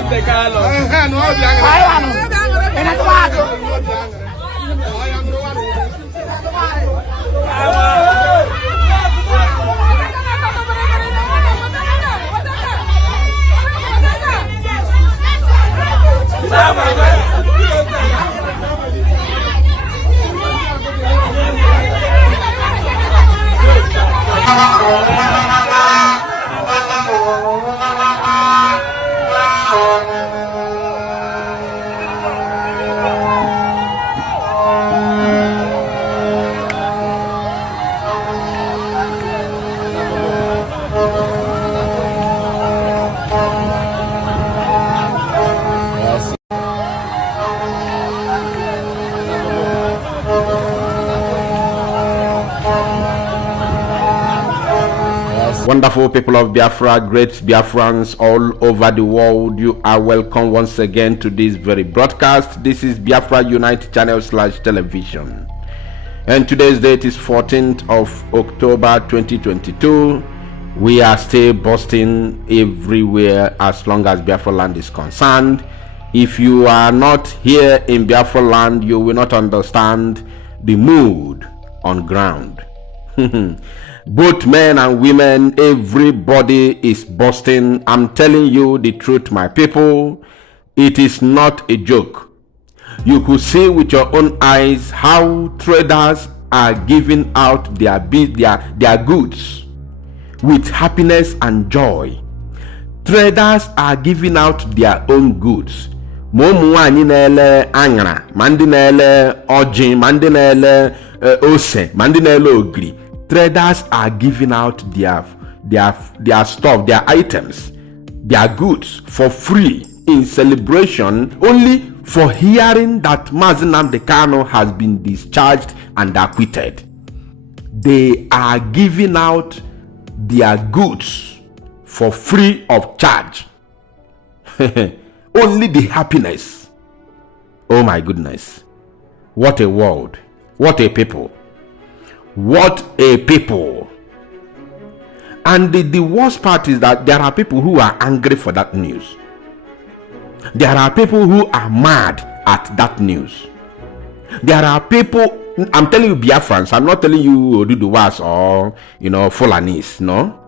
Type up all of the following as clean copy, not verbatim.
Nnamdi Kanu. Wonderful people of Biafra, great Biafrans all over the world, you are welcome once again to this very broadcast. This is Biafra Unite channel / television, and today's date is 14th of October 2022. We are still busting everywhere as long as Biafra land is concerned. If you are not here in Biafra land, you will not understand the mood on ground. Both men and women, everybody is busting. I'm telling you the truth, my people. It is not a joke. You could see with your own eyes how traders are giving out their goods with happiness and joy. Traders are giving out their own goods. Momuani nele angara, mandi nele oji, mandi nele ose, mandi nele ogri. Traders are giving out their stuff, their items, their goods for free in celebration, only for hearing that Nnamdi Kanu has been discharged and acquitted. They are giving out their goods for free of charge. Only the happiness. Oh my goodness. What a world. What a people. What a people. And the worst part is that there are people who are angry for that news. There are people who are mad at that news. There are people, I'm telling you Biafrans, I'm not telling you Oduduwas or Fulanis, no.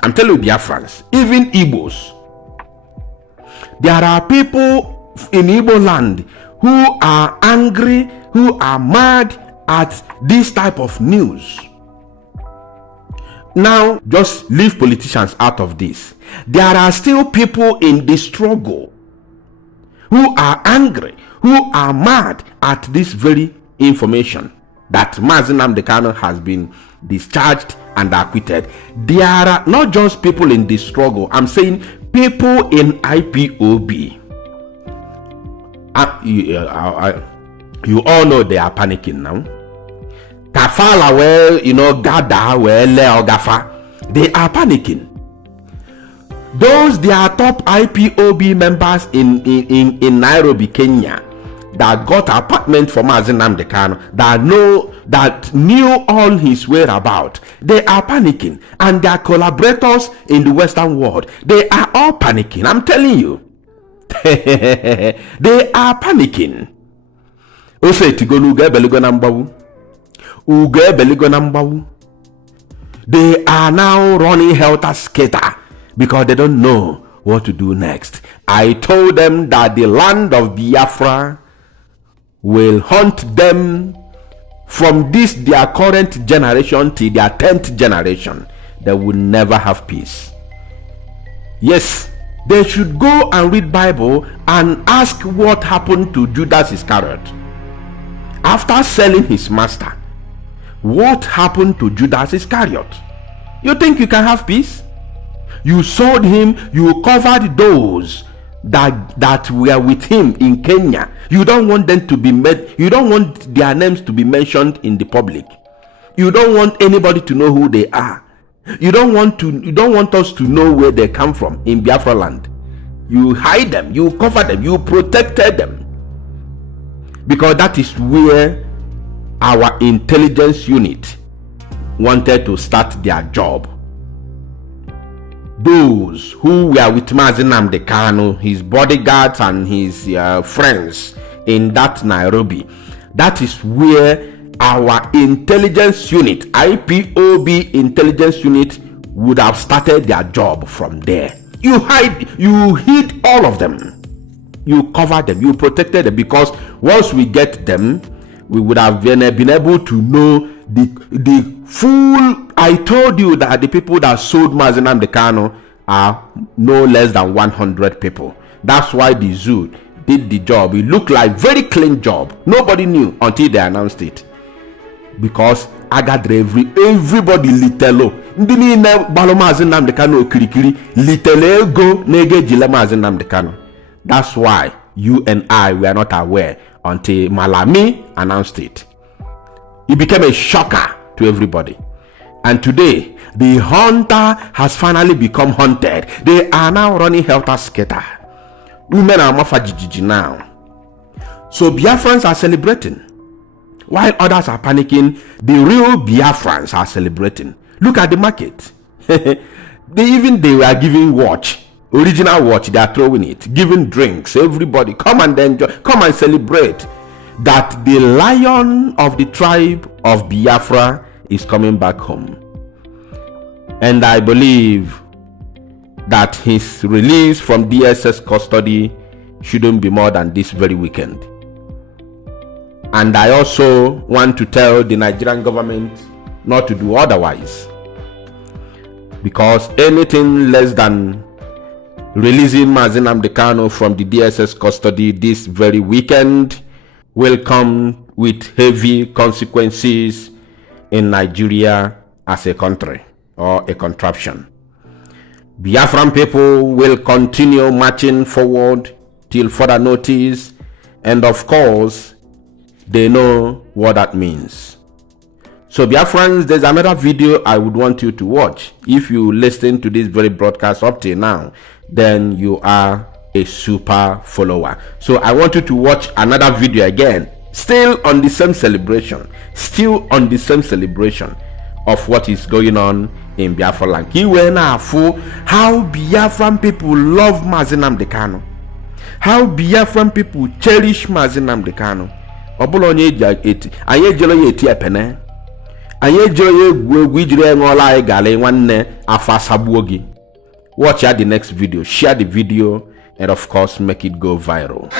I'm telling you Biafrans, even Igbos. There are people in Igbo land who are angry, who are mad at this type of news. Now, just leave politicians out of this. There are still people in the struggle who are angry, who are mad at this very information that Nnamdi Kanu has been discharged and acquitted. There are not just people in the struggle, I'm saying people in IPOB. You all know they are panicking now. Kafala Gada Gafa. They are panicking. Those they are top IPOB members in Nairobi, Kenya, that got apartment from Nnamdi Kanu, that knew all his whereabouts. They are panicking, and their collaborators in the Western world, they are all panicking. I'm telling you. They are panicking. They are now running helter-skelter because they don't know what to do next. I told them that the land of Biafra will hunt them from their current generation to their 10th generation. They will never have peace. Yes, they should go and read Bible and ask what happened to Judas Iscariot. After selling his master, what happened to Judas Iscariot? You think you can have peace? You sold him, you covered those that were with him in Kenya. You don't want them to be you don't want their names to be mentioned in the public. You don't want anybody to know who they are. You don't want us to know where they come from in Biafra land. You hide them, you cover them, you protected them. Because that is where our intelligence unit wanted to start their job. those who were with Nnamdi Kanu, his bodyguards and his friends in that Nairobi. That is where our intelligence unit, IPOB intelligence unit, would have started their job from there. You hid all of them. You covered them, you protected them, because once we get them, we would have been able to know the full. I told you that the people that sold Nnamdi Kanu are no less than 100 people. That's why the zoo did the job. It looked like very clean job. Nobody knew until they announced it, because I got everybody little. Ndi niile gbalo Nnamdi Kanu okirikiri little ego nege jile Nnamdi Kanu. That's why you and I were not aware until Malami announced it. It became a shocker to everybody. And today, the hunter has finally become hunted. They are now running helter-skelter. Women are mafajijiji now. So Biafrans are celebrating, while others are panicking. The real Biafrans are celebrating. Look at the market. they were giving watch. Original watch, they are throwing it, giving drinks. Everybody come and enjoy, come and celebrate that the lion of the tribe of Biafra is coming back home. And I believe that his release from DSS custody shouldn't be more than this very weekend. And I also want to tell the Nigerian government not to do otherwise, because anything less than releasing Nnamdi Kanu from the DSS custody this very weekend will come with heavy consequences in Nigeria as a country or a contraption. Biafran people will continue marching forward till further notice, and of course, they know what that means. So Biafrans, there's another video I would want you to watch. If you listen to this very broadcast up till now, then you are a super follower. So I want you to watch another video again, still on the same celebration, of what is going on in Biafra land. How Biafran people love Nnamdi Kanu, how Biafran people cherish Nnamdi Kanu. Watch out the next video, share the video, and of course make it go viral.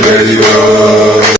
Hallelujah.